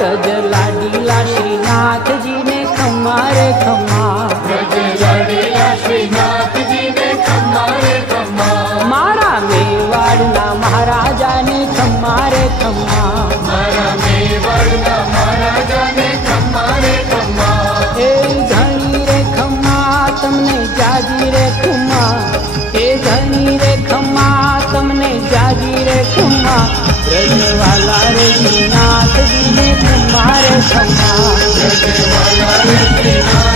વ્રજ લાડીલા શ્રીનાથજીને ખમ્મા રે ખમ્મા, વ્રજ લાડીલા શ્રીનાથજીને ખમ્મા રે ખમ્મા, મારા મેવાડના મહારાજાને ખમ્મા રે ખમ્મા, મારા મેવાડના મહારાજાને ખમ્મા રે ખમ્મા, એ ધણી રે ખમ્મા તમને જાજી રે ખમ્મા, એ ધણી રે ખમ્મા તમને જાજી રે ખમ્મા, વ્રજવાલા રે શ્રીનાથજીને ખમ્મા રે ખમ્મા, વ્રજવાલા રે શ્રીનાથ